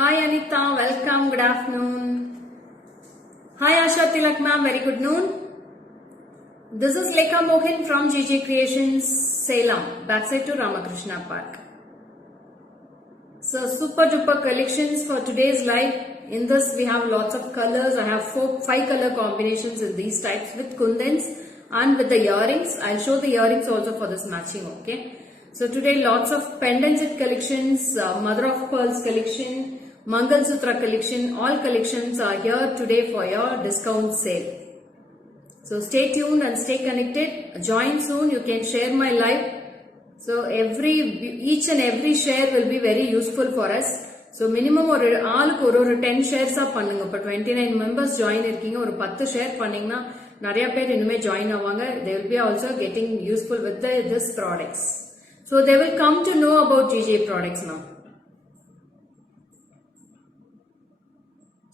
Hi Anita, welcome, good afternoon. Hi Asha Tilak ma'am, very good noon. This is Lekha Mohan from GJ Creations, Salem, backside to Ramakrishna Park. So super duper collections for today's live. In this we have lots of colors. I have 5 color combinations in these types with kundans and with the earrings. I'll show the earrings also for this matching, okay. So today lots of pendant set collections, mother of pearls collection, Mangal Sutra collection, all collections are here today for your discount sale. So stay tuned and stay connected. Join soon. You can share my live. So each and every share will be very useful for us. So minimum or 10 shares are பண்ணுங்க. இப்ப 29 members join இருக்கீங்க. ஒரு 10 share பண்ணீங்கன்னா நிறைய பேர் இன்னுமே join ஆவாங்க. They will be also getting useful with this products. So they will come to know about GJ products now.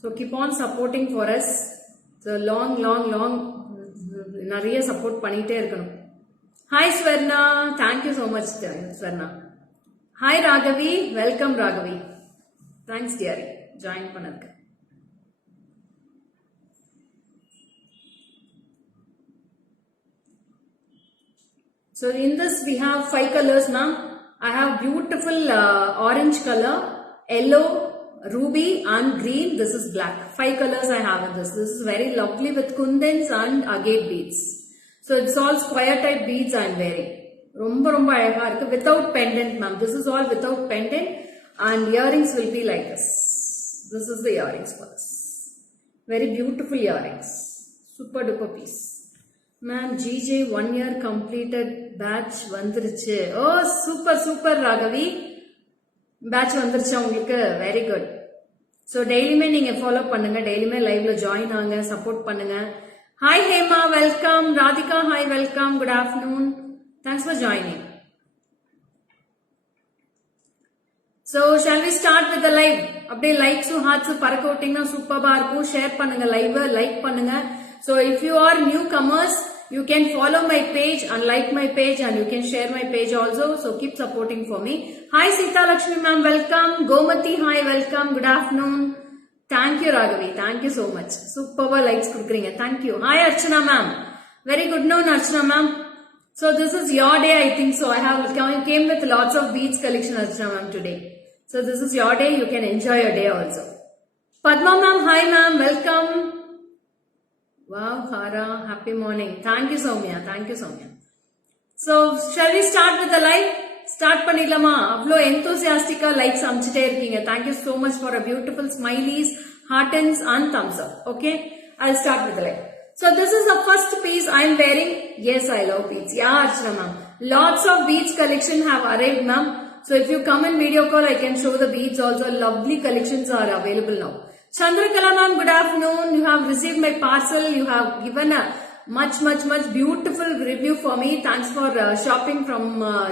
So keep on supporting for us. So long நிறைய support பண்ணிட்டே இருக்கணும். Hi Swarna, thank you so much Swarna. Hi Raghavi, welcome Raghavi. Thanks dearie, join பண்ணதுக்கு. So in this we have 5 colors now. I have beautiful orange color, yellow, ruby and green. This is black. 5 colors I have in this. This is very lovely with kundans and agate beads. So it's all square type beads I am wearing. Romba அழகா இருக்கு without pendant ma'am. This is all without pendant and earrings will be like this. This is the earrings for this. Very beautiful earrings. Super duper piece. Ma'am, GJ 1 year completed batch வந்துருச்சு. Oh super Raghavi. Batch வந்துருச்சு உங்களுக்கு. Very good. So டெய்லியுமே நீங்க follow பண்ணுங்க, டெய்லியுமே லைவ்ல join ஆங்க, support பண்ணுங்க. Hi Hema, welcome. Radhika, hi, welcome. Good afternoon. Thanks for joining. So shall we start with the live? அப்படியே லைக்ஸ் ஹார்ட்ஸ் பறக்க விட்டீங்கன்னா சூப்பரா இருக்கும். ஷேர் பண்ணுங்க, லைவ் லைக் பண்ணுங்க. So if you are newcomers, you can follow my page and like my page and you can share my page also. So keep supporting for me. Hi Sita Lakshmi ma'am, welcome. Gomati, hi, welcome. Good afternoon. Thank you Raghavi. Thank you so much. Super likes kudukringa. Thank you. Hi Archana ma'am. Very good noon Archana ma'am. So this is your day I think so. I have came with lots of beads collection Archana ma'am today. So this is your day. You can enjoy your day also. Padma ma'am, hi ma'am. Welcome. Wow, Hara, happy morning. Thank you, Soumya. Thank you, Soumya. So, shall we start with the live? Start பண்ணிடலாமா? அவ்ளோ enthusiastic likes அம்ச்சிட்டே இருக்கீங்க. Thank you so much for a beautiful smileys, heartens and thumbs up. Okay, I'll start with the live. So, this is the first piece I am wearing. Yes, I love beads. Yeah, Archana ma'am. Lots of beads collection have arrived, ma'am. So, if you come in video call, I can show the beads also. Lovely collections are available now. Chandrakala ma'am, good afternoon. You have received my parcel. You have given a much beautiful review for me. Thanks for shopping from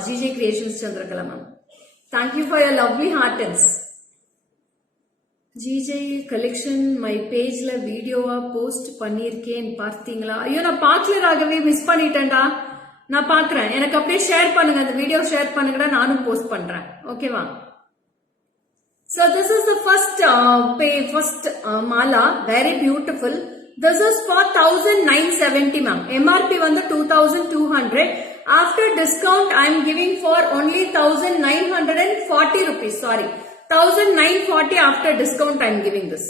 GJ Creations, Chandrakala ma'am. Thank you for your lovely heartens. GJ collection my page la video post பண்ணிருக்கேன் பார்த்தீங்களா? ஐயோ நான் பார்க்கல Raghavi, miss பண்ணிட்டேன்டா. நான் பார்க்கறேன். எனக்கு அப்படியே share பண்ணுங்க, அந்த வீடியோ ஷேர் பண்ணுங்கடா, நானும் போஸ்ட் பண்றேன். ஓகேவா? So this is the first mala, very beautiful. This is for 1970 ma'am. MRP வந்து 2200. After discount I am giving for only 1940 rupees. Sorry, 1940 after discount I am giving this.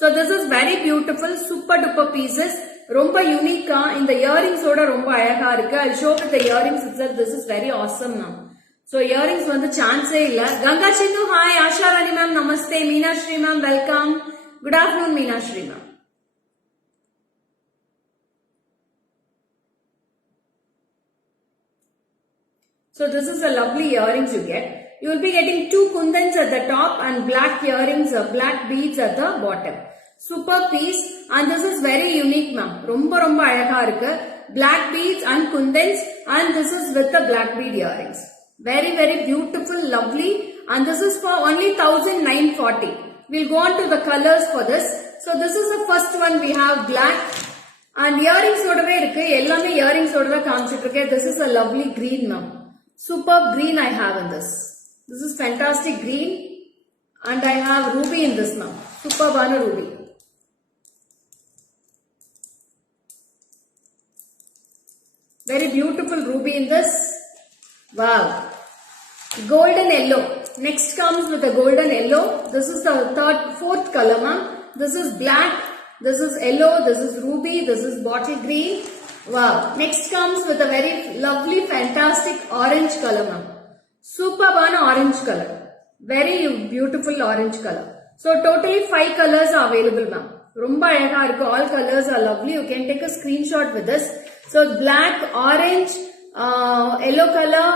So this is very beautiful, super duper pieces. ரொம்ப யூனிக்கா, இந்த earrings ஓட ரொம்ப அழகா இருக்கு. I show with the earrings itself. This is very awesome ma'am. So earrings வந்து சான்ஸே இல்ல. Ganga Chinnu, hi. Asha Rani ma'am, namaste. Meena Shri ma'am, welcome. Good afternoon Meena Shri ma'am. So this is a lovely earrings you get. You will be getting 2 kundans at the top and black earrings, black beads at the bottom. Super piece and this is very unique ma'am. ரொம்ப அழகா இருக்கு. Black beads and kundans and this is with the black bead earrings. Very beautiful, lovely, and this is for only 1940. We'll go on to the colors for this. So this is the first one. We have black and earrings ஓடவே இருக்கு. எல்லாமே earrings ஓட தான் காமிச்சிட்டு இருக்கேன். This is a lovely green ma'am. Superb green I have in this. This is fantastic green And I have ruby in this now. Superbana ruby. Very beautiful ruby in this. Wow. Golden yellow. Next comes with a golden yellow. This is the fourth color, ma'am. This is black. This is yellow. This is ruby. This is bottle green. Wow. Next comes with a very lovely, fantastic orange color, ma'am. Superbana orange color. Very beautiful orange color. So totally 5 colors are available, ma'am. Rumba alega irukku. All colors are lovely. You can take a screenshot with this. So black, orange, yellow color,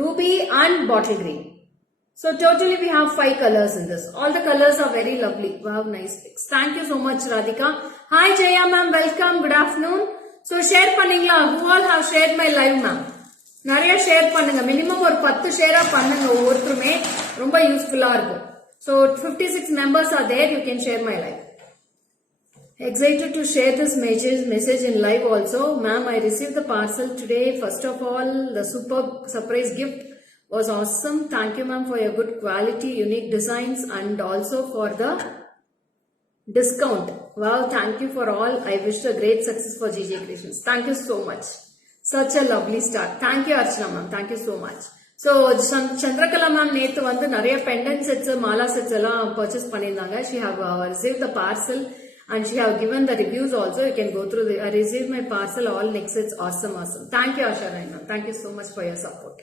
ruby and bottle green. So totally we have 5 colors in this. All the colors are very lovely. Wow, nice. Thank you so much, Radhika. Hi Jaya ma'am, welcome. Good afternoon. So share panningla. Who all have shared my live, ma'am? நிறைய share பண்ணுங்க. Minimum ஒரு 10 ஷேரா பண்ணுங்க. ஒவ்வொருத்தருமே ரொம்ப யூஸ்ஃபுல்லா இருக்கும். So 56 members are there. You can share my live. Excited to share this message in live also. Ma'am, I received the parcel today. First of all, the super surprise gift was awesome. Thank you, ma'am, for your good quality, unique designs and also for the discount. Wow, thank you for all. I wish a great success for GJ Creations. Thank you so much. Such a lovely start. Thank you, Archana ma'am. Thank you so much. So, Chandrakala ma'am நேத்து வந்து நிறைய pendant sets, mala sets எல்லாம் purchase பண்ணிருந்தாங்க. She have received the parcel. And she have given the reviews also. You can go through I received my parcel. All next it's awesome. Thank you, Asha Raina. Thank you so much for your support.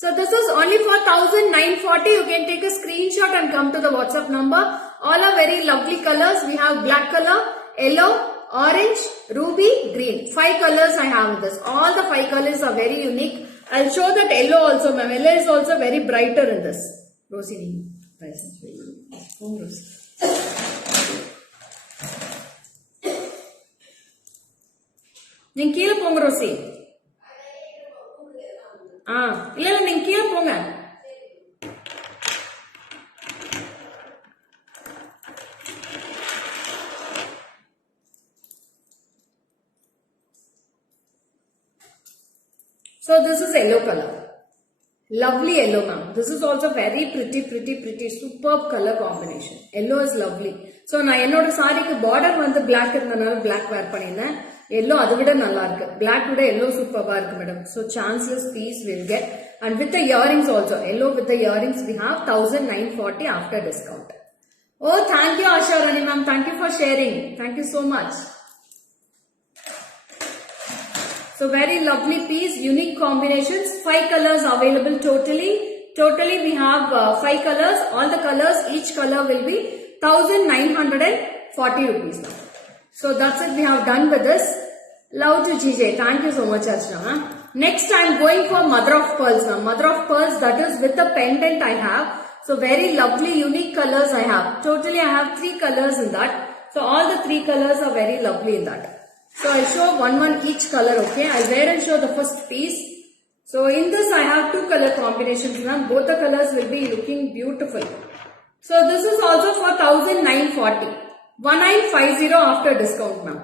So this is only for 1940. You can take a screenshot and come to the WhatsApp number. All are very lovely colors. We have black color, yellow, orange, ruby, green. 5 colors I have in this. All the 5 colors are very unique. I'll show that yellow also. Ma'am, yellow is also very brighter in this. Rosie, Rosie. நீங்க கீழே போங்க Rousey. இல்ல நீங்க கீழே போங்க. So this is yellow color. Lovely yellow, ma'am. This is also very pretty superb color combination. Yellow is lovely. So நான் என்னோட சாரிக்கு பார்டர் வந்து black இருந்தனால black wear பண்ணினேன். Yellow அதை விட நல்லா இருக்கு. Black விட yellow superb இருக்கு madam. So chanceless piece will get. And with the earrings also. Yellow with the earrings we have 1940 after discount. Oh, thank you Asha Rani ma'am. Thank you for sharing. Thank you so much. So very lovely piece. Unique combinations. 5 colors available totally. Totally we have 5 colors. All the colors, each color will be 1940 rupees now. So that's it. We have done with this. Love to GJ. Thank you so much, Archana. Next, I am going for mother of pearls now. Mother of pearls, that is with the pendant I have. So very lovely, unique colors I have. Totally, I have 3 colors in that. So all the 3 colors are very lovely in that. So I'll show one each color. Okay, I'll wear and show the first piece. So in this, I have 2 color combinations. Now both the colors will be looking beautiful. So this is also for 1940. 1950 after discount, ma'am.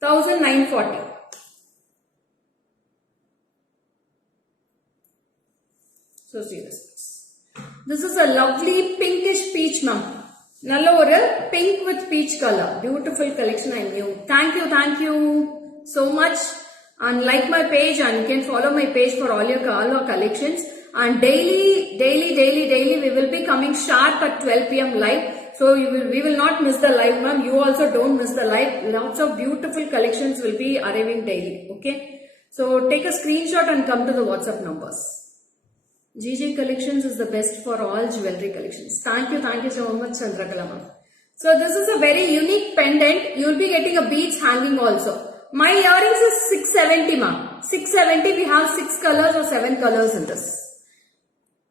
1940. So see this. This is a lovely pinkish peach, ma'am. Nalla oru pink with peach color. Beautiful collection I knew. Thank you so much. And like my page and you can follow my page for all your collections. And daily we will be coming sharp at 12 PM live. So we will not miss the live, ma'am. You also don't miss the live. Lots of beautiful collections will be arriving daily. Okay. So take a screenshot and come to the WhatsApp numbers. GJ Collections is the best for all jewelry collections. Thank you so much, Chandrakala ma'am. So this is a very unique pendant. You will be getting a beads hanging also. My earrings is 670, ma'am. 670. We have 6 colors or 7 colors in this.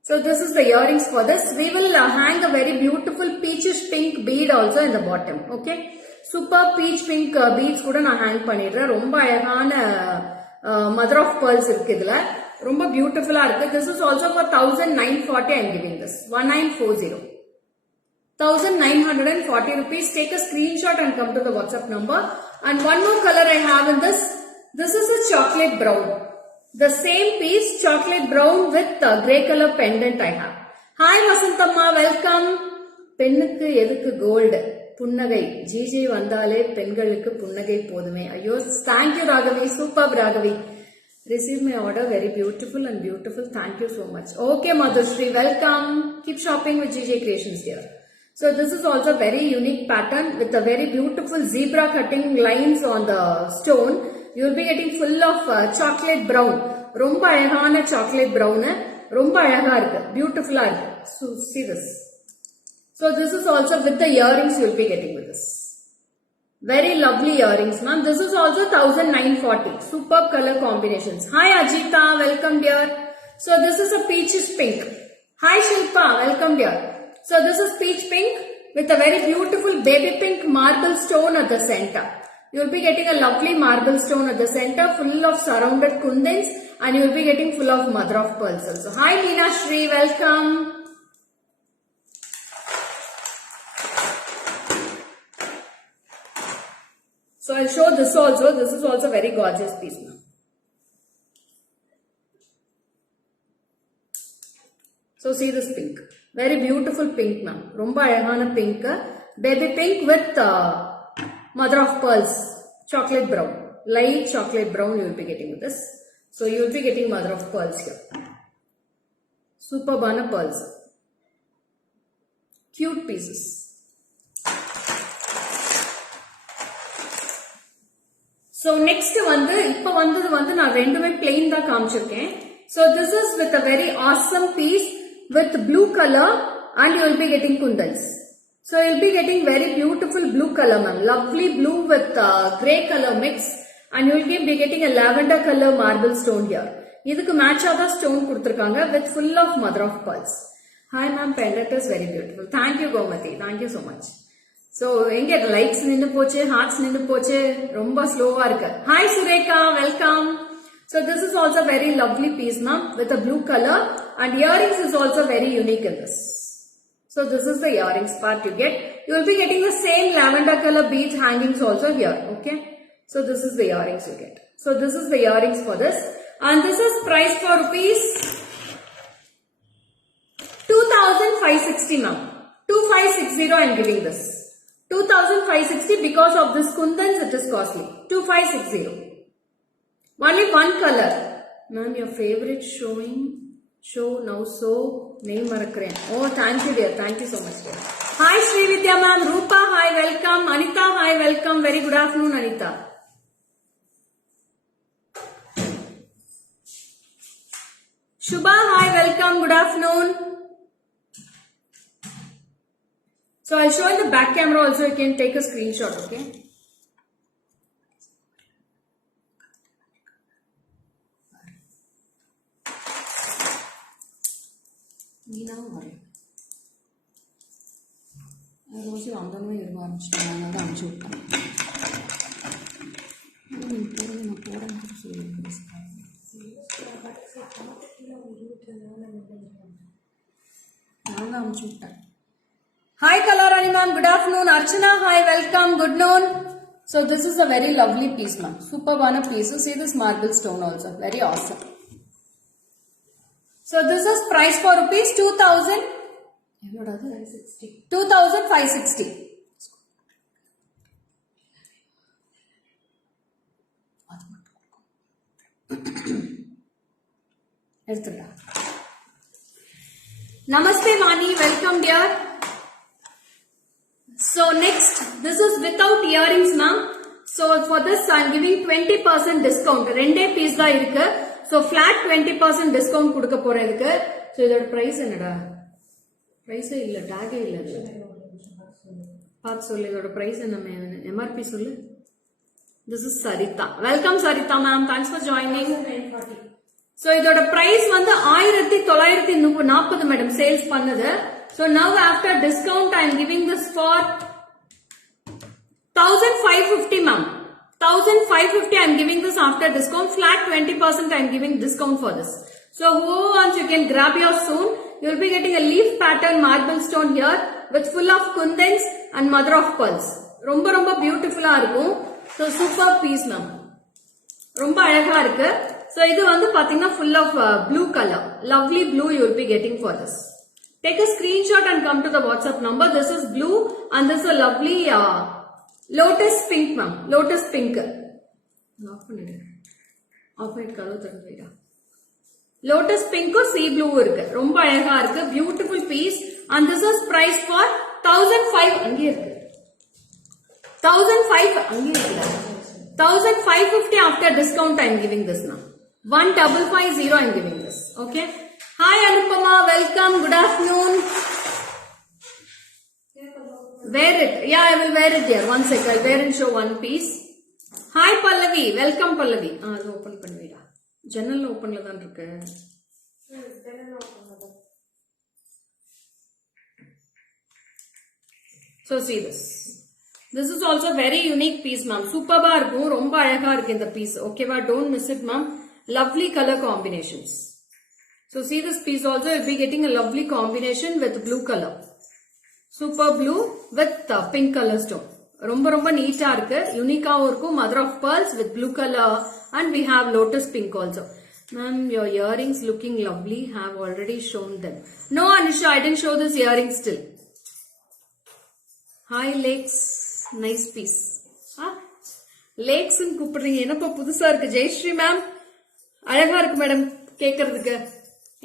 So this is the earrings for this. We will hang a very beautiful peachish pink bead also in the bottom. Okay. Super peach pink beads kuda na hang பண்ணிடுறேன். ரொம்ப அழகான mother of pearls இருக்கு இதுல. ரொம்ப பியூட்டிஃபுல்லா இருக்கு. This is also for 1940. I am giving this 1940. 1940 rupees. Take a screenshot and come to the WhatsApp number. And one more color I have in this. This is a chocolate brown. The same piece, chocolate brown with grey color pendant I have. Hi Vasantamma, welcome. பெண்ணுக்கு எதுக்கு gold? புன்னகை. GG வந்தாலே பெண்களுக்கு புன்னகை போதுமே. ஐயோ, thank you Raghavi, super Raghavi. Receive my order, very beautiful and beautiful. Thank you so much. Okay, Madhushree, welcome. Keep shopping with GJ Creations here. So this is also very unique pattern with a very beautiful zebra cutting lines on the stone. You will be getting full of chocolate brown. ரொம்ப அழகான chocolate brown. ரொம்ப அழகா இருக்கு, beautiful ஆ இருக்கு. So see this. So this is also with the earrings you will be getting with this. Very lovely earrings, ma'am. This is also 1940. Superb color combinations. Hi Ajita, welcome dear. So this is a peachish pink. Hi Shilpa, welcome dear. So this is peach pink with a very beautiful baby pink marble stone at the center. You will be getting a lovely marble stone at the center, full of surrounded kundans, and you will be getting full of mother of pearls also. Hi Meena Shri, welcome. So I'll show this also. This is also very gorgeous piece now. So see this pink. Very beautiful pink ma'am. Romba ayagana pink. Baby pink with mother of pearls. Chocolate brown. Light chocolate brown you will be getting with this. So you will be getting mother of pearls here. Superbana pearls. Cute pieces. So next இப்ப வந்தது நான் ரெண்டுமே plain தான் காமிச்சிருக்கேன். So this is with a very awesome piece with blue color and you will be getting kundals. So you will be getting very beautiful blue color ma'am. Lovely blue with grey color mix and you will be getting a lavender color marble stone here. இதுக்கு மேட்சா தான் stone கொடுத்திருக்காங்க with full of mother of pearls. Hi ma'am, pendant is very beautiful. Thank you Gomati. Thank you so much. So, எங்க likes நின்னு போச்சு, hearts நின்னு போச்சு, ரொம்ப ஸ்லோவா இருக்கு. Hi Sureka, welcome. So this is also very lovely piece ma'am with a blue color and earrings is also very unique in this. So this is the earrings part you get. You will be getting the same lavender color bead hangings also here, okay? So this is the earrings you get. So this is the earrings for this and this is priced for rupees 2560 ma'am. 2560 I am giving this. 2560 because of this kundans it is costly. 2560. Only one color. Ma'am, your favorite show now so name marakren. Oh, thank you dear. Thank you so much dear. Hi Sri Vidya ma'am. Rupa, hi, welcome. Anita, hi, welcome. Very good afternoon Anita. Shubha, hi, welcome. Good afternoon. So I'll show in the back camera also, you can take a screenshot, okay? రోజు అందరూ ఎదురువారించడం అనిచుంటాం అనిచుంటాం. Hi Kalarani ma'am, good afternoon. Archana, hi, welcome, good noon. So this is a very lovely piece ma'am. Superb piece. So see this marble stone also. Very awesome. So this is price for rupees 2560. 2560. Namaste Vani, welcome dear. So next, this is without earrings ma'am. So for this I am giving 20% discount. ரெண்டே piece தான் இருக்கு. So flat 20% discount கொடுக்க போறேன் இதுக்கு. So இதோட price என்னடா? Price இல்ல, tag இல்ல. பார்த்து சொல்லு இதோட price என்ன MRP சொல்லு. This is Sarita. Welcome Sarita ma'am. Thanks for joining. So இதோட price வந்து 1940 madam sales பண்ணது. So now after discount I am giving this for 1550 ma'am. 1550 I am giving this after discount. Flat 20% I am giving discount for this. So who wants you can grab yours soon. You will be getting a leaf pattern marble stone here with full of kundans and mother of pearls. ரொம்ப beautiful ஆ இருக்கும். So super piece ma'am. ரொம்ப அழகா இருக்கு. So இது வந்து பாத்தீங்கன்னா full of blue color. Lovely blue you will be getting for this. Take a screenshot and come to the WhatsApp number. This is blue and this is a lovely lotus pink, ma'am. Lotus pink. Lotus pink or sea blue irukku. Romba alaga irukku. Beautiful piece. And this is priced for 1,500. Ange irukku. 1,550 after discount I am giving this now. 1,550 I am giving this. Okay. Hi Anupama. Welcome. Good afternoon. Wear it. Yeah, I will wear it here. One sec. I'll wear and show one piece. Hi Pallavi. Welcome Pallavi. அது open பண்ணுவீடா. ஜன்னல் ஓபன்ல தான் இருக்கு. So see this. This is also very unique piece, ma'am. Superba irukku. Romba alaga irukku in the piece. Okay, but don't miss it, ma'am. Lovely color combinations. So see this piece also. You'll be getting a lovely combination with blue color. Super blue with pink color stone. Romba romba neat ah irukku. Unique ah irukku. Mother of pearls with blue color. And we have lotus pink also. Ma'am, your earrings looking lovely. Have already shown them. No, Anisha, I didn't show this earring still. Hi, Lakes. Nice piece. Lakes in கூப்பிடுறீங்க என்னப்பா புதுசா இருக்கு Jayashree ma'am அழகா இருக்கு madam கேக்குறதுக்கு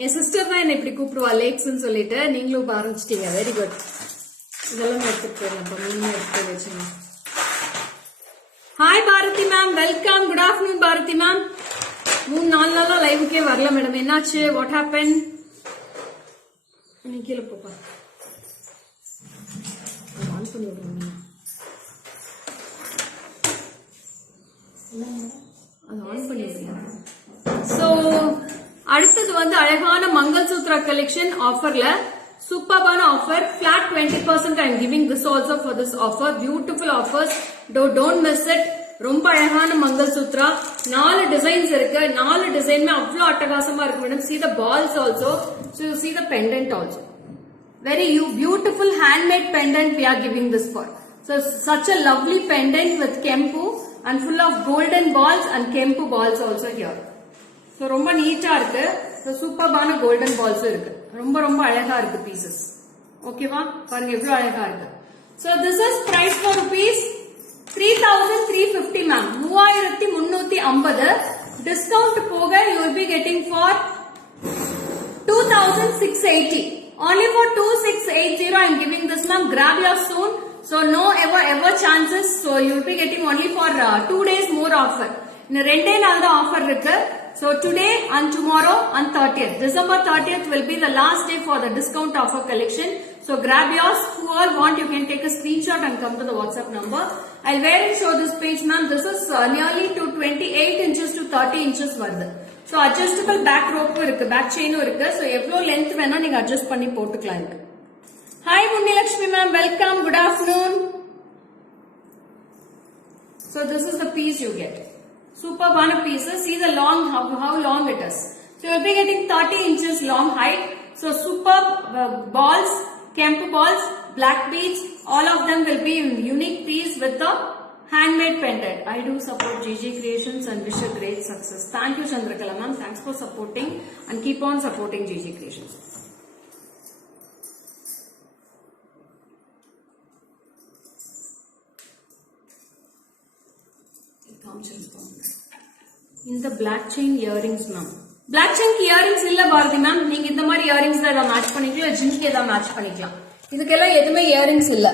என் sister தான் என்ன இப்படி கூப்பிடுவா லேக்ஸ்ன்னு சொல்லிட்டு நீங்களும் ஆரம்பிச்சிட்டீங்க வெரி குட் இதெல்லாம் எடுத்துட்டு போயிடலாம்ப்பா நீங்களும் எடுத்து வச்சுங்க hi Bharathi ma'am welcome good afternoon Bharathi ma'am 3-4 நாளா லைவுக்கே வரல மேடம் என்னாச்சு வாட் ஹேப்பன் நீ கீழே போப்பா ஆன் பண்ணி விடுங்க அது ஆன் பண்ணி விடுங்க சோ அடுத்தது வந்து அழகான மங்கள் சூத்ரா கலெக்ஷன் ஆஃபர்ல சூப்பர்பான offer flat 20% I am giving this also for this offer beautiful offers don't miss it ரொம்ப அழகான மங்கள் சூத்ரா 4 டிசைன்ஸ் இருக்கு 4 டிசைனுமே அவ்வளவு அட்டகாசமா இருக்கு madam see the balls also so you see the pendant also very beautiful handmade pendant we are giving this for so such a lovely pendant with kempu and full of golden balls and kempu balls also here so ரொம்ப நீட்டா இருக்கு so சூப்பர்பான golden balls இருக்கு ரொம்ப ரொம்ப அழகா இருக்கு pieces ஓகேவா பாருங்க எவ்வளவு அழகா இருக்கு so this is price for rupees 3,350 ma'am 3,350 discount போக you will be getting for 2,680 only for 2,680 I am giving this ma'am grab your soon so no ever chances so you will be getting only for 2 days more offer இன்னும் 2 நாள் தான் offer இருக்கு so today and tomorrow and 30th December 30th will be the last day for the discount offer collection so grab yours who all want you can take a screenshot and come to the WhatsApp number I'll wear and show this page ma'am this is nearly to 28 inches to 30 inches வருது so adjustable back rope இருக்கு back chain இருக்கு so எவ்வளவு length வேணா நீங்க adjust பண்ணி போட்டுக்கலாம் இருக்கு hi Munnilakshmi ma'am welcome good afternoon so this is the piece you get superb pieces see the long how long it is so you'll be getting 30 inches long height so superb balls kempu balls black beads all of them will be in unique piece with the handmade pendant I do support GG Creations and wish a great success thank you Chandrakala ma'am thanks for supporting and keep on supporting GG Creations in the black chain earrings ma'am black chain earrings illa Bharati ma'am நீங்க இந்த மாதிரி earrings தான் match பண்ணிக்கலாம் ஜிமிக்கி ஏதா match பண்ணிக்கலாம் இதுக்கெல்லாம் எதுமே earrings இல்ல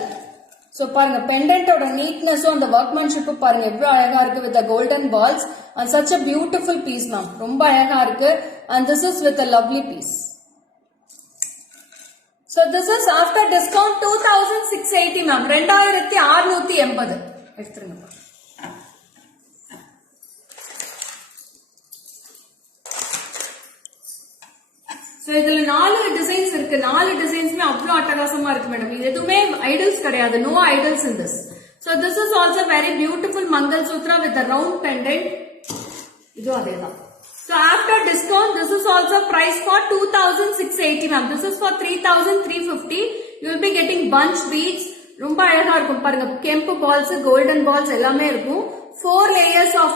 சோ பாருங்க pendant ஓட neatness and the workmanship பாருங்க எவ்வளவு அழகா இருக்கு with the golden balls and such a beautiful piece ma'am ரொம்ப அழகா இருக்கு and this is with a lovely piece so this is after discount 2680 ma'am 2680 எடுத்துருங்க So இதுல 4 டிசைன்ஸ் இருக்கு 4 டிசைன்ஸ்மே அவ்வளவு அட்டகாசமா இருக்கு மேடம் இது எதுவுமே ஐடல்ஸ் கிடையாது no idols in this so this is also very beautiful mangal sutra with the round pendant இது அதேதான் so after discount this is also price for 2680 ma'am this is for 3350 you will be getting bunch beads ரொம்ப அழகா இருக்கும் பாருங்க கெம்பு balls golden balls எல்லாமே இருக்கும் 4 layers of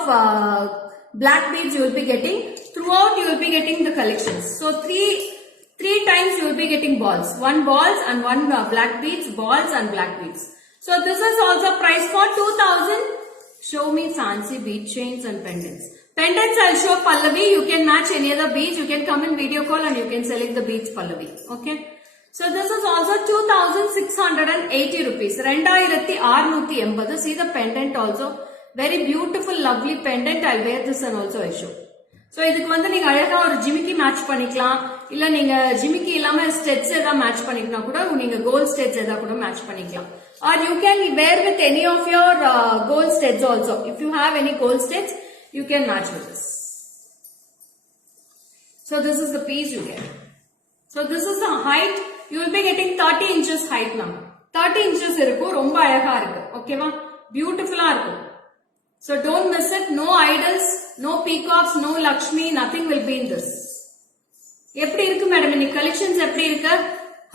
black beads you will be getting throughout you will be getting the collections so 3 times you will be getting balls. 1 balls and 1 black beads, balls and black beads. So this is also priced for 2000. Show me fancy bead chains and pendants. Pendants I'll show Pallavi. You can match any other beads. You can come in video call and you can select the beads Pallavi. Okay. So this is also 2680 rupees. 2680. See the pendant also. Very beautiful, lovely pendant. I'll wear this and also I show. So இதுக்கு வந்து நீங்க அழகா ஒரு ஜிமிக்கி match பண்ணிக்கலாம், இல்ல நீங்க ஜிமிக்கி இல்லாம ஸ்டெட்ஸ் ஏதா மேட்ச் பண்ணிக்கலாம் கூட, நீங்க கோல்ட் ஸ்டெட்ஸ் ஏதா கூட மேட்ச் பண்ணிக்கலாம். Or you can wear with any of your gold studs also. If you have any gold studs, you can match with this. So this is the piece you get. So this is the height. You will be getting 30 inches height now. 30 inches irukku, romba alaga irukku. Okay va? Beautiful ah irukku. So don't miss it. No idols, no peacocks, no Lakshmi, nothing will be in this. Eppadi irukku madam in collections eppadi irukku?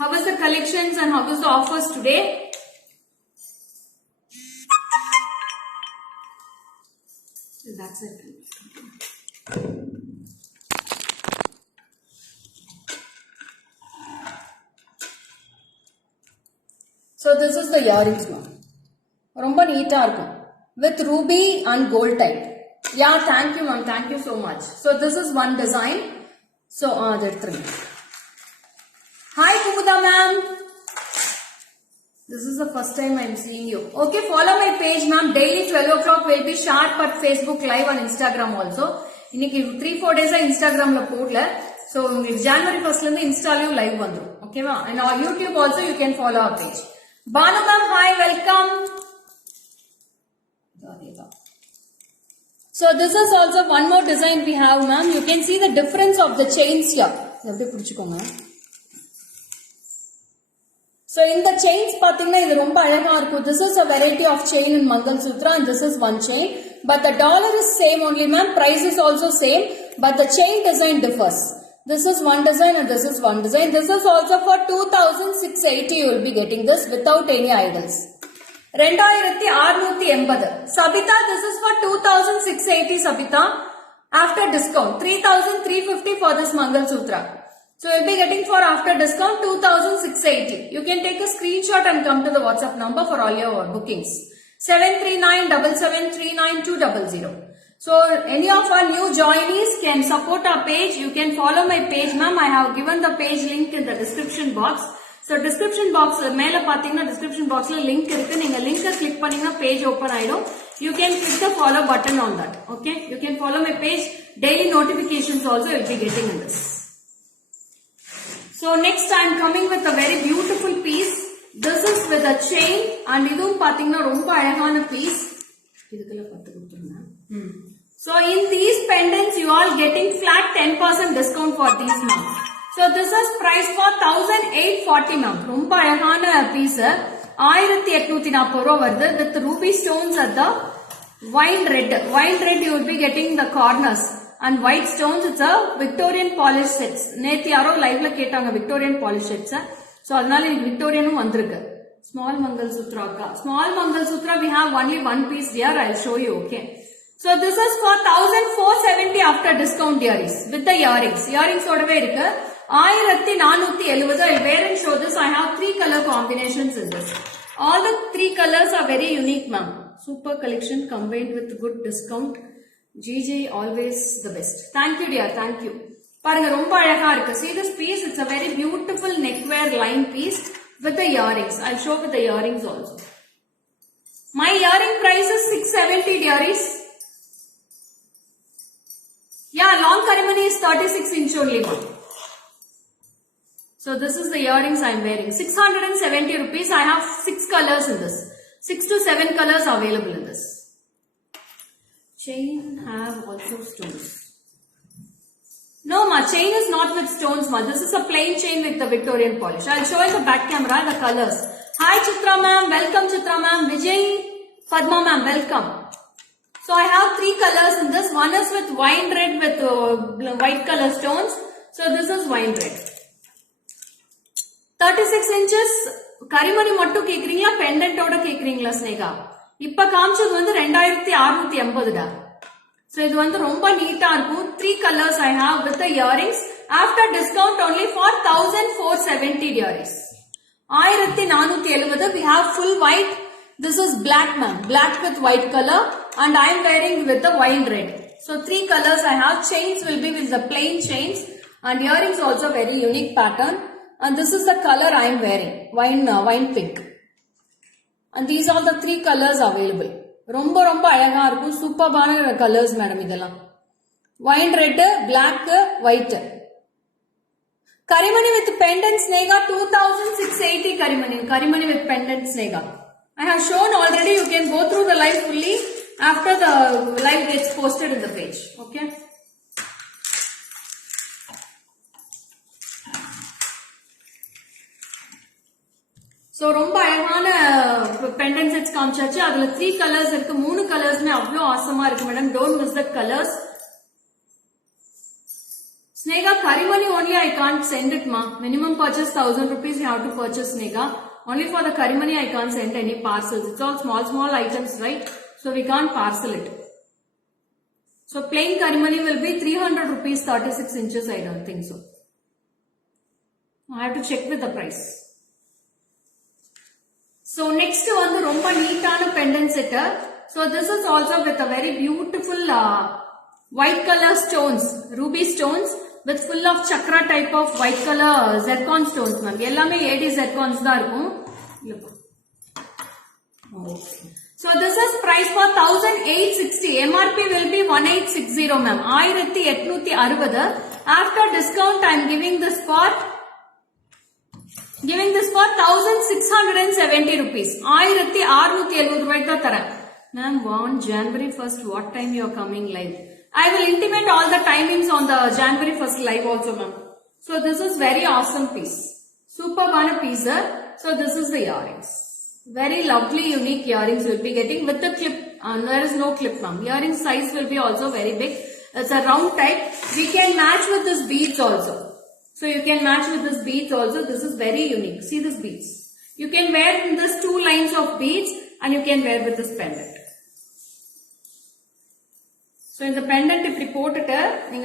How is the collections and how is the offers today? That's it. So this is the earrings now. Romba neat ah irukum. With ruby and gold type. Yeah, thank you ma'am. Thank you so much. So this is one design. So there are 3. Hi Kumuda ma'am. This is the first time I am seeing you. Okay, follow my page ma'am. Daily 12 o'clock will be sharp at Facebook live on Instagram also. Inniki 3-4 days Instagram la podla. So January 1st la Insta la live vandrum. Okay ma? And on YouTube also you can follow our page. Banu ma'am, hi, welcome. So this is also one more design we have ma'am. You can see the difference of the chains here. So in the chains pathina idu romba alaga irukku. This is a variety of chain in Mangal Sutra and this is one chain. But the dollar is same only ma'am. Price is also same. But the chain design differs. This is one design and this is one design. This is also for 2680 you will be getting this without any idols. 2680. Sabita, this is for 2680 Sabita. After discount, 3350 for this Mangal Sutra. So you'll be getting for after discount 2680. You can take a screenshot and come to the WhatsApp number for all your bookings. 73977399200. So any of our new joinees can support our page. You can follow my page ma'am. I have given the page link in the description box. So description box மேல பாத்தீங்கன்னா description boxல link இருக்கு. நீங்க link click பண்ணீங்கன்னா page open ஆயிடும். You can click the follow button on that. Okay, you can follow my page. Daily notifications also you'll be getting in this. So next I am coming with a very beautiful piece. This is with a chain and இதுவும் பாத்தீங்கன்னா ரொம்ப அழகான piece. இதுக்குள்ள 10 கொடுத்துருங்க. So in these pendants you all getting flat 10% discount for these now. So this is priced for 1840 ma'am. ரொம்ப அழகான piece. 1840 ரூபாய் வருது with ruby stones at the wine red. Wine red you will be getting the corners and white stones. It's a Victorian polish sets. நேத்து யாரோ லைவ்ல கேட்டாங்க Victorian polish sets. So அதனால எனக்கு Victorianum வந்திருக்கு. Small Mangal Sutra. Small Mangal Sutra we have only one piece here. I'll show you. Okay. So this is for 1470 after discount earrings with the earrings. Earrings ஓடவே இருக்கு. 1470. I'll wear and show this. I have 3 color combinations in this. All the 3 colors are very unique ma'am. Super collection combined with good discount. GJ always the best. Thank you dear. Thank you. பாருங்க ரொம்ப அழகா இருக்கு. See this piece. It's a very beautiful neckwear line piece with the earrings. I'll show with the earrings also. My earring price is 670 dearies. Yeah, long karimani is 36 inch only ma'am. So this is the earrings I am wearing. 670 rupees. I have 6 colors in this. 6 to 7 colors available in this. Chain have also stones. No ma, chain is not with stones ma. This is a plain chain with the Victorian polish. I'll show in the back camera the colors. Hi Chitra ma'am. Welcome Chitra ma'am. Vijay, Padma ma'am. Welcome. So I have 3 colors in this. One is with wine red with white color stones. So this is wine red. 36 inches. Karimani mattu kekringla pendant oda kekringla Snega. இப்ப காமிச்சது வந்து 2680 டா. So இது வந்து ரொம்ப நீட்டா இருக்கும். 3 colors I have with the earrings. After discount only for 1470 dearies. 1470 we have full white. This is black ma'am. Black with white color and I am wearing with the wine red. So 3 colors I have. Chains will be with the plain chains and earrings also very unique pattern. And this is the color I am wearing. Wine pink. And these are the 3 colors available. Romba அழகா இருக்கும். சூப்பரான colors madam இதெல்லாம். Wine red, black, white. Karimani with pendant snega 2680 Karimani with pendant snega. I have shown already. You can go through the live fully after the live gets posted in the page. Okay. So ரொம்ப அழகான pendant sets காமிச்சாச்சு. அதுல 3 colors இருக்கு. 3 கலர்ஸ்மே அவ்வளோ ஆசமா இருக்கு madam. Don't miss the colors. Snega Karimani only I can't send it ma. Minimum purchase 1000 rupees you have to purchase Snega. Only for the Karimani I can't send any parcels. It's all small items, right? So we can't parcel it. So plain Karimani will be 300 rupees 36 inches. I don't think so. I have to check with the price. So next one the romba neatana pendant set. So this is also with a very beautiful white color stones, ruby stones with full of chakra type of white color zircon stones ma'am. Ellame AD zircons da irukum. So this is price for 1860. MRP will be 1860 ma'am. 1860. After discount I am giving this for 1670 rupees. 1670 rupees da tara. Ma'am, on January 1st, what time you are coming live? I will intimate all the timings on the January 1st live also, ma'am. So this is very awesome piece. Superb piece. So this is the earrings. Very lovely, unique earrings will be getting with the clip. There is no clip, ma'am. Earring size will be also very big. It's a round type. We can match with this beads also. So you can match with this beads also. This is very unique. See this beads. You can wear in this 2 lines of beads and you can wear with this pendant. So in the pendant if you put it,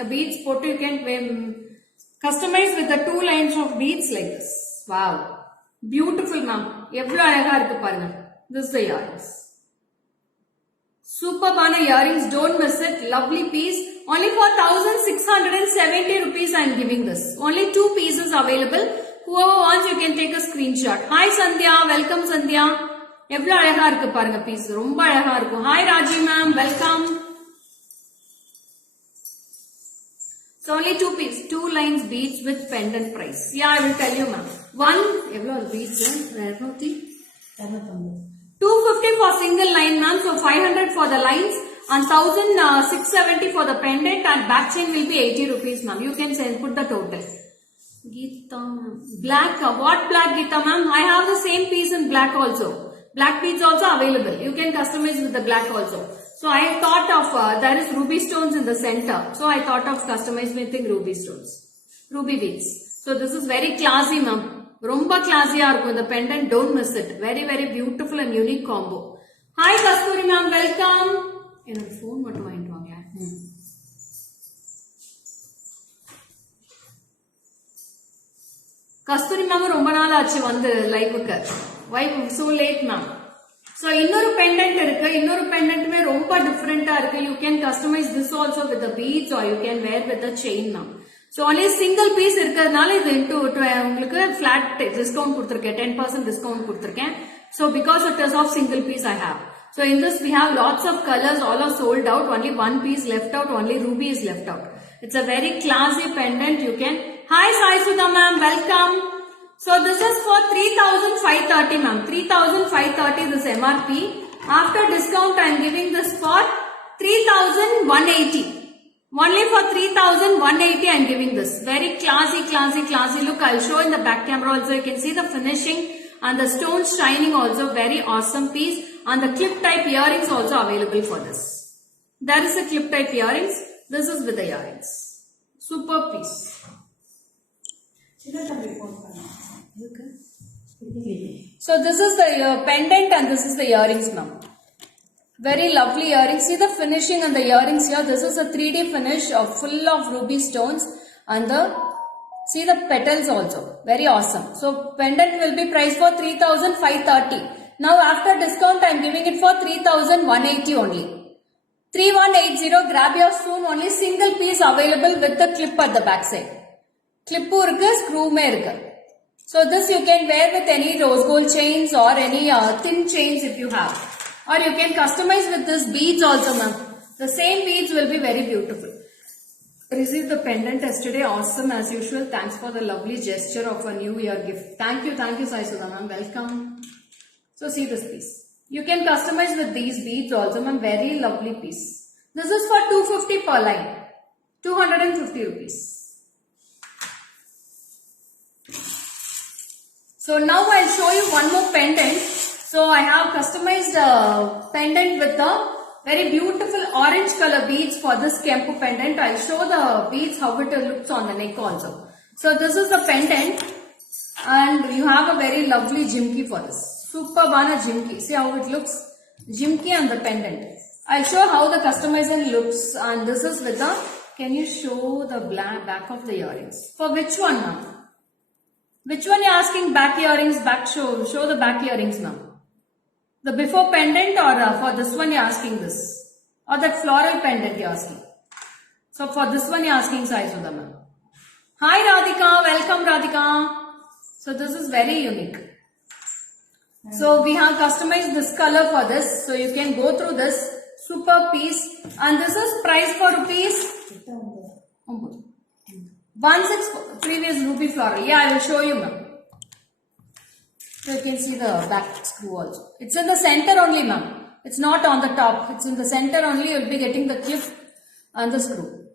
beads put you can customize with the 2 lines of beads like this. Wow. Beautiful ma'am. Evlo alaga irukku parunga. This is the earrings. Superb earrings. Don't miss it. Lovely piece. Only for 1670 rupees I am giving this. Only 2 pieces available. Whoever wants you can take a screenshot. Hi Sandhya. Welcome Sandhya. Evlo alaga irukku parunga piece. Romba alaga irukku. Hi Raji ma'am. Welcome. So only 2 pieces, 2 lines beads with pendant price. Yeah, I will tell you ma'am. One, evlo beads, 250 for single line ma'am. So 500 for the lines and 1670 for the pendant and back chain will be 80 rupees ma'am. You can put the total. Geeta, black, what black Geeta ma'am? I have the same piece in black also. Black beads also available. You can customize with the black also. So I thought of, there is ruby stones in the center. So I thought of customizing ruby stones. Ruby beads. So this is very classy ma'am. Romba classy in the pendant. Don't miss it. Very, very beautiful and unique combo. Hi Kasturi ma'am. Welcome. Phone Kasturi ma'am romba naal aachu vandu live ku. Why so late ma'am? So இன்னொரு pendant இருக்கு. இன்னொரு pendantமே ரொம்ப டிஃபரெண்டா இருக்கு. You can customize this also with the beads or you can wear with the chain now. So only single piece இருக்கிறதுனால இது into உங்களுக்கு flat discount கொடுத்திருக்கேன். 10% discount கொடுத்திருக்கேன். So because it is of single piece I have. So in this we have lots of colors. All are sold out. Only one piece left out. Only ruby is left out. It's a very classy pendant. You can. Hi Sai Sudha ma'am. Welcome. So this is for 3530 ma'am. 3530 this MRP. After discount I am giving this for 3180. Only for 3180 I am giving this. Very classy look. I'll show in the back camera also. You can see the finishing and the stones shining also. Very awesome piece. And the clip type earrings also available for this. There is a clip type earrings. This is with the earrings. Super piece. So this is the pendant and this is the earrings ma'am. Very lovely earrings. See the finishing and the earrings here. This is a 3D finish of full of ruby stones And see the petals also. Very awesome. So pendant will be priced for 3,530. Now after discount I am giving it for 3,180 only. 3180, grab your soon. Only single piece available with the clip at the back side. Clip irukku, screw me irukku. So this you can wear with any rose gold chains or any thin chains if you have. Or you can customize with this beads also, ma'am. The same beads will be very beautiful. Received the pendant yesterday. Awesome as usual. Thanks for the lovely gesture of a new year gift. Thank you, Sai Sudha, ma'am. Welcome. So see this piece. You can customize with these beads also, ma'am. Very lovely piece. This is for 250 per line. 250 rupees. So now I'll show you one more pendant. So I have customized a pendant with the very beautiful orange color beads for this Kempu pendant. I'll show the beads how it looks on the neck also. So this is the pendant and you have a very lovely jimki for this. Superbana jimki. See how it looks? Jimki and the pendant. I'll show how the customization looks and this is with the, can you show the back of the earrings? For which one, ma'am? Which one you're asking? Back earrings, back show the back earrings now. The before pendant or for this one you're asking this? Or that floral pendant you're asking? So for this one you're asking Sai Sudha ma'am. Hi Radhika, welcome Radhika. So this is very unique. So we have customized this color for this. So you can go through this super piece and this is priced for rupees 164 previous ruby floral. Yeah, I will show you ma'am. So you can see the back screw also. It's in the center only ma'am. It's not on the top. It's in the center only. You'll be getting the clip and the screw.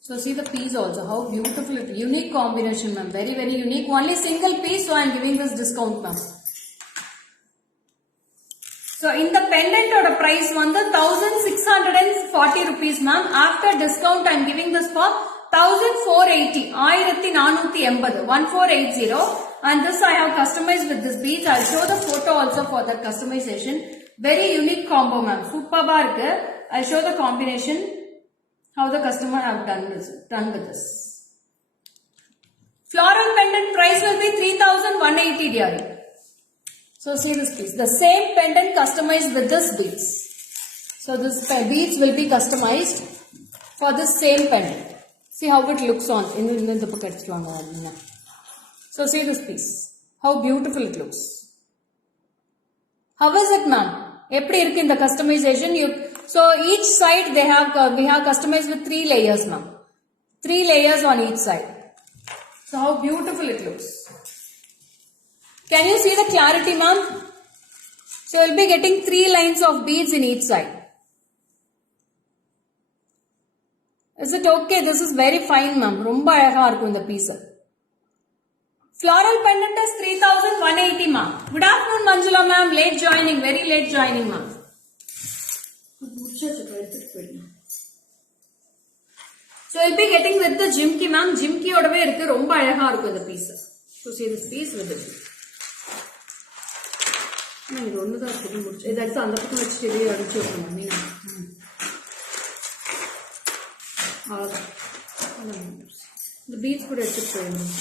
So see the piece also. How beautiful it is. Unique combination ma'am. Very very unique. Only single piece. So I am giving this discount ma'am. So in the pendant or the price one the 1,640 rupees ma'am. After discount I am giving this for 1,480. 1480. And this I have customized with this beads. I'll show the photo also for the customization. Very unique combo ma'am. Superba. I'll show the combination. How the customer have done with this. Floral pendant price will be 3,180 dearie. So see this piece. The same pendant customized with this beads. So this beads will be customized for this same pendant. See how it looks on. So see this piece. How beautiful it looks. How is it ma'am? Eppadi irukku in the customization? So each side we have customized with 3 layers ma'am. 3 layers on each side. So how beautiful it looks. Can you see the clarity ma'am? So you'll be getting 3 lines of beads in each side. Is it okay? This is very fine ma'am. Romba alaga irukku இந்த piece. Floral pendant is 3,180 ma'am. Good afternoon Manjula ma'am. Late joining. Very late joining ma'am. So you'll be getting with the jimki ma'am. Jimki odave irukku romba alaga irukku இந்த piece. So see this piece with it. இது ஒண்ணுதான் இருக்கு முடிச்சு. இது அடுத்து அந்த பக்கம் வச்சு வெளியே அடிச்சு விடணும் நீங்க. அவ்வளவுதான். இந்த பீட்ஸ் கூட எடுத்துட்டு போயிடணும்.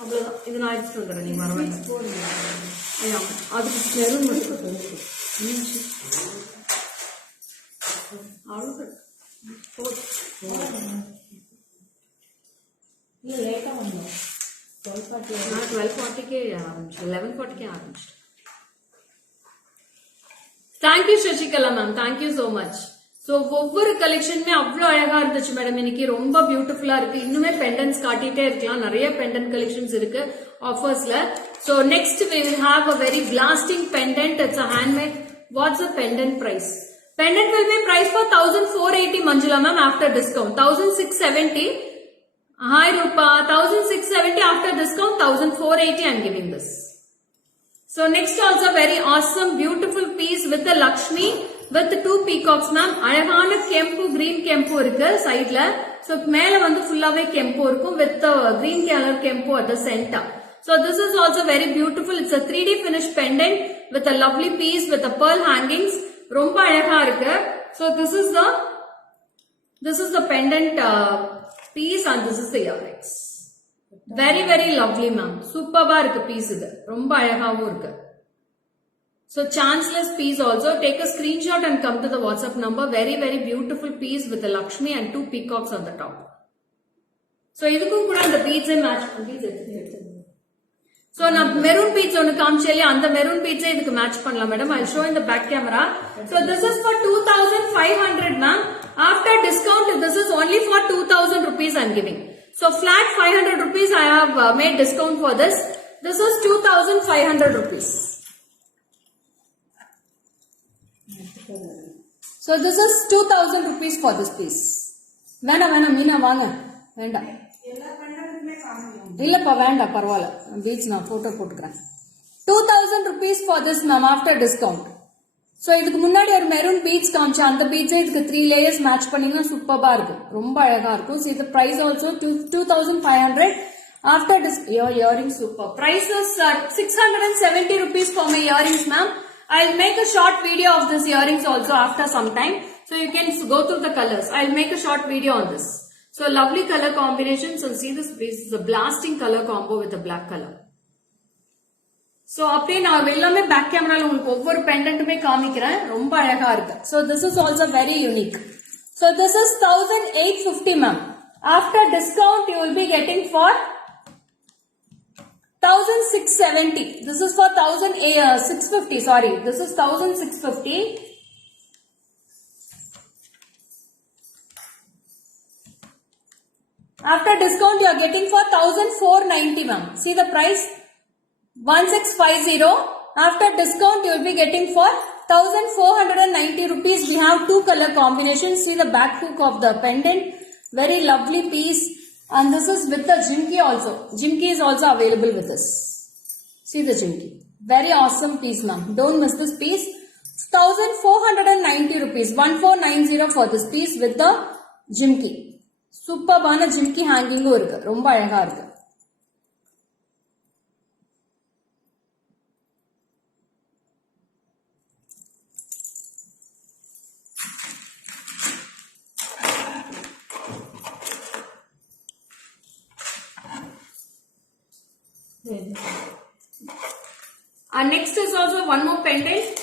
அவ்வளவுதான். இது நான் எடுத்துட்டு வந்துடுறேன். நீங்க வரவேன். ஐயா அதுக்கு ஸ்மெல் மட்டும் போகும். அவ்வளவுதான். இல்லை லேட்டாக வந்தோம். 12:40 ஆரம்பிச்சு 11:40 ஆரம்பிச்சு. Thank you Sasikala ma'am. Thank you so much. So ஒவ்வொரு கலெக்ஷனுமே அவ்வளவு அழகா இருந்துச்சு மேடம். இன்னைக்கு ரொம்ப பியூட்டிஃபுல்லா இருக்கு. இன்னுமே பெண்டன்ஸ் காட்டிட்டே இருக்கலாம். நிறைய பெண்டன்ட் கலெக்ஷன்ஸ் இருக்கு ஆஃபர்ஸ்ல. So next we will have a very blasting pendant. It's a handmade. What's the pendant price? Pendant will be priced for 1,480 Manjula ma'am after discount. 1,670. Hi Rupa. 1,670 after discount. 1,480 I'm giving this. So next also very awesome beautiful piece with the Lakshmi with 2 peacocks ma'am. அழகான கெம்பு green கெம்பு இருக்கு சைடுல. So மேல வந்து ஃபுல்லாவே கெம்பு இருக்கும் with the green color கெம்பு at the center. So this is also very beautiful. It's a 3D finish pendant with a lovely piece with the pearl hangings. ரொம்ப அழகா இருக்கு. So this is the pendant piece and this is the earrings. Very very lovely ma'am. Superba irukku piece idu. Romba ayagavum irukku. So chanceless piece also. Take a screenshot and come to the WhatsApp number. Very very beautiful piece with the Lakshmi and 2 peacocks on the top. So idukku kuda and the beads match panni. So na maroon beads onu kaamcheli and the maroon beads idukku match pannalam madam. I'll show in the back camera. So this is for 2500 ma'am. After discount this is only for 2000 rupees I'm giving. So flat 500 rupees I have made discount for this. This is 2500 rupees. So this is 2000 rupees for this piece. Vena meena vaanga. Venda. இல்லப்பா வேண்டாம் பரவாயில்ல beach நான் photo போட்டுக்கிறேன் 2000 rupees for this ma'am after discount. So இதுக்கு முன்னாடி ஒரு maroon beads காமிச்சேன் அந்த பீட்ஸே இதுக்கு 3 layers மேட்ச் பண்ணீங்கன்னா சூப்பரா இருக்கும் ரொம்ப அழகா இருக்கும். See the price also 2500 after your earrings super price is 670 rupees for my earrings ma'am. I'll make a short video of this earrings also after some time, so you can go through the colors. I'll make a short video on this. So lovely color combinations, and see this piece is a blasting color combo with a black color. So அப்படியே நான் எல்லாமே back கேமரால உங்களுக்கு ஒவ்வொரு பெண்டன்ட்டுமே காமிக்கிறேன் ரொம்ப அழகா இருக்கு. So this is also very unique. So this is 1850 ma'am. After discount you will be getting for 1670. This is for 1650. Sorry, this is 1650. After discount you are getting for 1490 ma'am. See the price 1650. After discount you will be getting for 1490 rupees. We have 2 color combinations. See the back hook of the pendant. Very lovely piece. And this is with the jimki also. Jimki is also available with this. See the jimki. Very awesome piece ma'am. Don't miss this piece. 1490 rupees. 1490 for this piece with the jimki. சூப்பர்பான ஜிம்கி ஹேங்கிங்கும் இருக்கு ரொம்ப அழகா இருக்கு. And next is also one more pendant,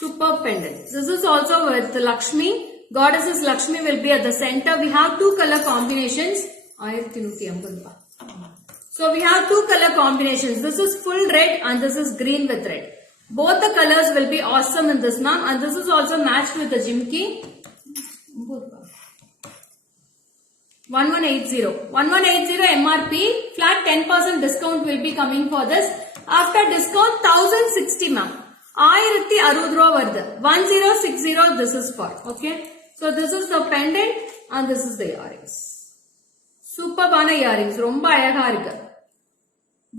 superb pendant. This is also with Lakshmi. Goddesses Lakshmi will be at the center. We have 2 color combinations. So we have 2 color combinations. This is full red and this is green with red. Both the colors will be awesome in this ma'am, and this is also matched with the jimki. 1180 MRP. Flat 10% discount will be coming for this. After discount 1060 ma'am. 1060 ரூபாய் வருது. 1060 this is for. Okay. So this is the pendant and this is the earrings. Superbana earrings. Romba அழகா இருக்கு.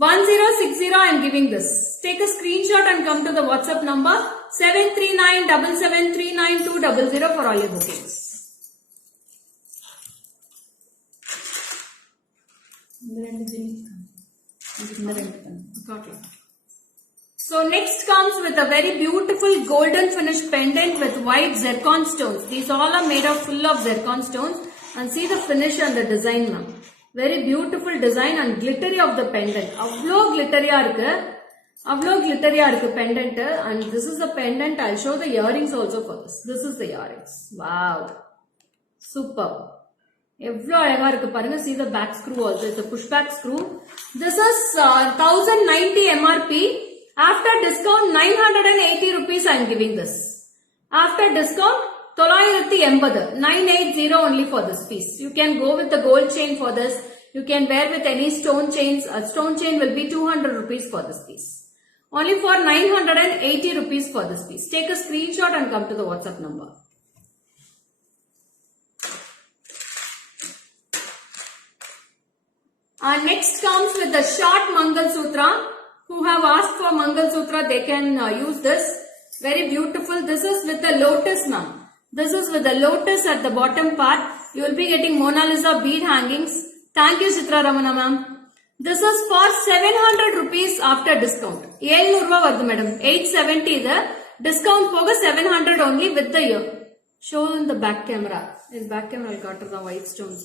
1060 I am giving this. Take a screenshot and come to the WhatsApp number 73977392200 for all your bookings. So next comes with a very beautiful golden finish pendant with white zircon stones. These all are made of full of zircon stones, and see the finish and the design ma'am. Very beautiful design and glittery of the pendant. Avlo glittery irukku pendant, and this is the pendant. I'll show the earrings also for this. This is the earrings. Wow. Super. எவ்வளோ அழகா இருக்கு பாருங்க. See the back screw also. It's a pushback screw. This is 1090 MRP. After discount 980 rupees I am giving this. After discount 980 980 only for this piece. You can go with the gold chain for this. You can wear with any stone chains. A stone chain will be 200 rupees for this piece. Only for 980 rupees for this piece. Take a screenshot and come to the WhatsApp number. And next comes with the short Mangal Sutra. Who have asked for Mangal Sutra, they can use this. Very beautiful. This is with the lotus ma'am. This is with the lotus at the bottom part. You will be getting Mona Lisa bead hangings. Thank you Chitra Ramana ma'am. This is for 700 rupees after discount. 700 ரூபாய் வருது madam. 870 இது. Discount போக 700 only with the year. Show in the back camera. In back camera I'll cut the white stones.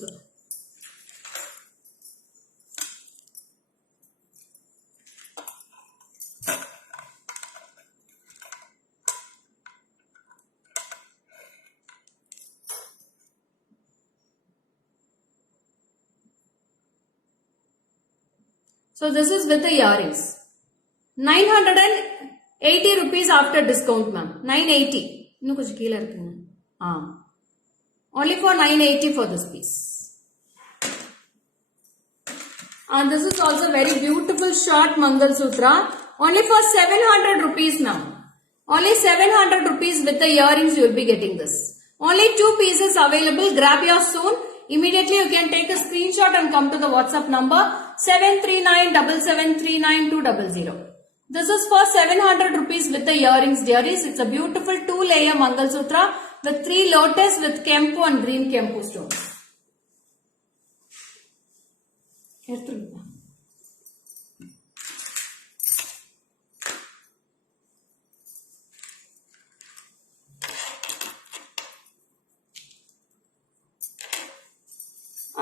So this is with the earrings. 980 rupees after discount, ma'am. 980. இன்னும் கொஞ்சம் கீழ இருக்குங்க. Only for 980 for this piece. And this is also very beautiful short Mangal Sutra. Only for 700 rupees now. Only 700 rupees with the earrings you will be getting this. Only 2 pieces available. Grab yours soon. Immediately you can take a screenshot and come to the WhatsApp number 73977392200. This is for 700 rupees with the earrings, dearies. It's a beautiful 2-layer Mangal Sutra with 3 lotus with kempu and green kempu stones.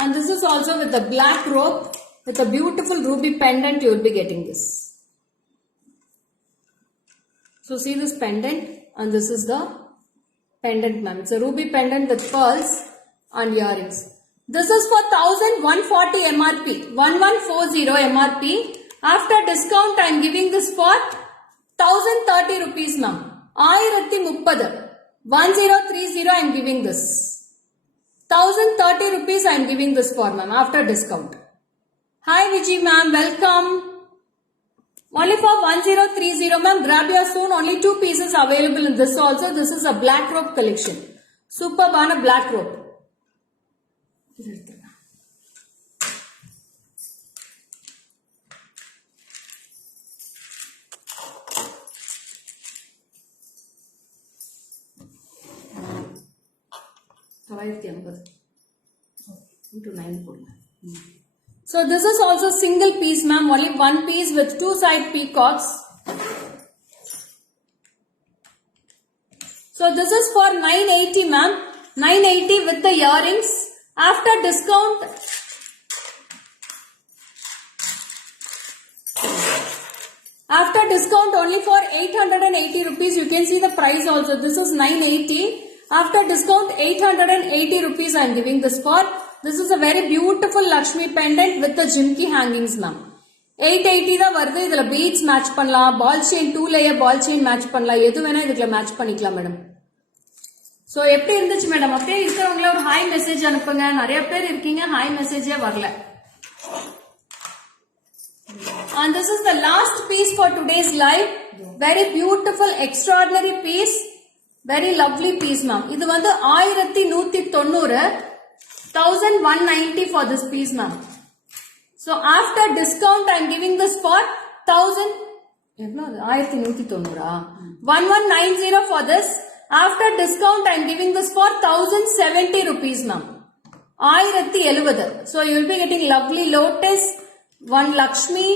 And this is also with the black rope with a beautiful ruby pendant. You will be getting this. So see this pendant, and this is the pendant, ma'am. It's a ruby pendant with pearls and earrings. This is for 1140 MRP, 1140 MRP. After discount, I am giving this for 1030 rupees, ma'am. 1030. 1030 I am giving this. 1030 rupees I am giving this for, ma'am, after discount. Hi Vijay ma'am, welcome. Only for 1030, ma'am. Grab your soon. Only 2 pieces available in this also. This is a black rope collection. Superb on a black rope. Into 9. So this is also single piece, ma'am. Only 1 piece with 2 side peacocks. So this is for 980, ma'am. 980 with the earrings. After discount, only for 880 rupees. You can see the price also. This is 980. After discount, 880 rupees I am giving this for. This is a very beautiful Lakshmi pendant with the jimki hangings, ma'am. 880 தான் வருது. இதுல beads match பண்ணலாம், ball chain 2-layer ball chain match பண்ணலாம், எது வேணா இதுல match பண்ணிக்கலாம் madam. So எப்படி இருந்துச்சு மேடம்? அப்படியே இருக்கவங்கள ஒரு ஹாய் மெசேஜ் அனுப்புங்க. நிறைய பேர் இருக்கீங்க, ஹாய் மெசேஜே வரல. And this is the last piece for today's live. Very beautiful, extraordinary piece. Very lovely piece, ma'am. இது வந்து 1190. 1190 for this piece, ma'am. So after discount, I am giving this for 1190 for this. After discount, I am giving this for 1070 rupees, ma'am. 1070. So you will be getting lovely lotus, 1 Lakshmi,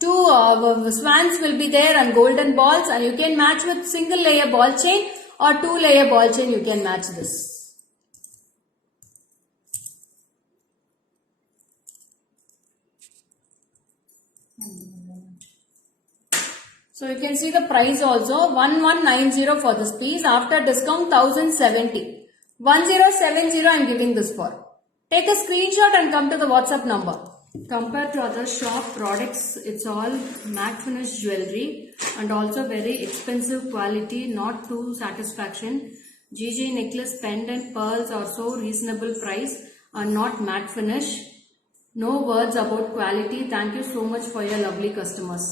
2 swans will be there and golden balls, and you can match with single layer ball chain or 2-layer ball chain. You can match this. So you can see the price also. 1190 for this piece. After discount, 1070. 1070 I am giving this for. Take a screenshot and come to the WhatsApp number. Compared to other shop products, it's all matte finish jewelry and also very expensive quality, not too satisfaction. GJ necklace, pendant, pearls are so reasonable price and not matte finish. No words about quality. Thank you so much for your lovely customers.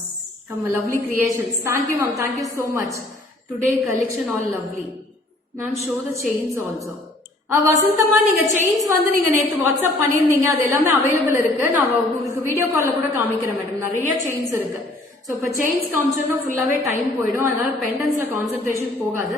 Come lovely creations. Thank you, ma'am. Thank you so much. Today collection all lovely. Ma'am, show the chains also. Vasanthamma, நீங்க chains வந்து நீங்க நேத்து WhatsApp பண்ணிருந்தீங்க, அது எல்லாமே available இருக்கு. நான் உங்களுக்கு வீடியோ கால்ல கூட காமிக்கிறேன் மேடம். நிறைய செயின்ஸ் இருக்கு. சோ இப்ப செயின்ஸ் காமிச்சோம்னா ஃபுல்லாவே டைம் போயிடும். அதனால பெண்டன்ஸ்ல கான்சென்ட்ரேஷன் போகாது.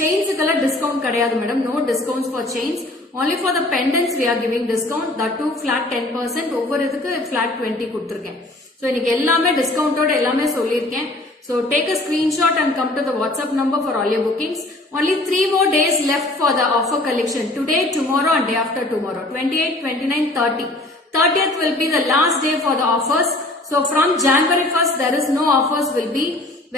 செயின்ஸுக்கெல்லாம் டிஸ்கவுண்ட் கிடையாது madam. No discounts for chains. Only for the pendants we are giving discount. That too flat 10%. ஒவ்வொரு இதுக்கு flat 20 கொடுத்திருக்கேன். So இன்னைக்கு எல்லாமே டிஸ்கவுண்டோட எல்லாமே சொல்லியிருக்கேன். So take a screenshot and come to the WhatsApp number for all your bookings. Only 3 more days left for the offer collection. Today, tomorrow and day after tomorrow. 28, 29, 30. 30th will be the last day for the offers. So from January 1st, there is no offers will be.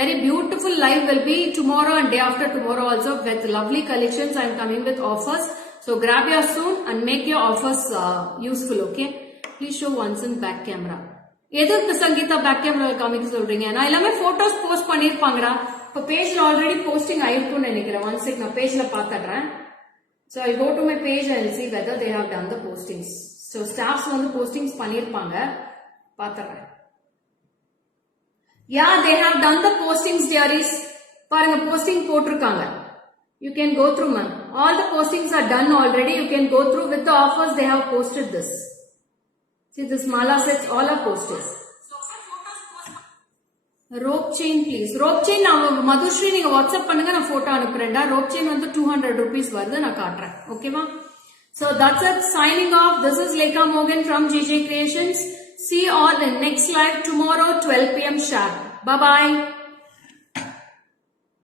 Very beautiful live will be tomorrow and day after tomorrow also with lovely collections. I am coming with offers. So grab yours soon and make your offers useful, okay? Please show once in back camera. எதுக்கு Sangeetha back கேமரால காமிக்க சொல்றீங்க? நான் எல்லாமே photos post பண்ணிருப்பாங்கடா. இப்ப பேஜ்ல already posting ஆயிருக்கும்னு நினைக்கிறேன். One check நான் பேஜ்ல பாத்துறேன். So I'll go to my page and see whether they have done the postings. So staffs வந்து postings பண்ணிருப்பாங்க. பாத்துறேன். Yeah, they have done the postings, dearies. பாருங்க posting போட்டிருக்காங்க. You can go through, man. All the postings are done already. You can go through with the offers. They have posted this. See this mala sets all are posted. Rope chain please. Rope chain நான் மதுஸ்ரீ நீங்க WhatsApp பண்ணுங்க, நான் photo அனுப்புறேன்டா. rope chain வந்து 200 rupees வருது, நான் காட்டுறேன். ஓகேவா? So that's it. Signing off. This is Lekha Morgan from JJ Creations. See you all in next live tomorrow 12 PM sharp. Bye bye.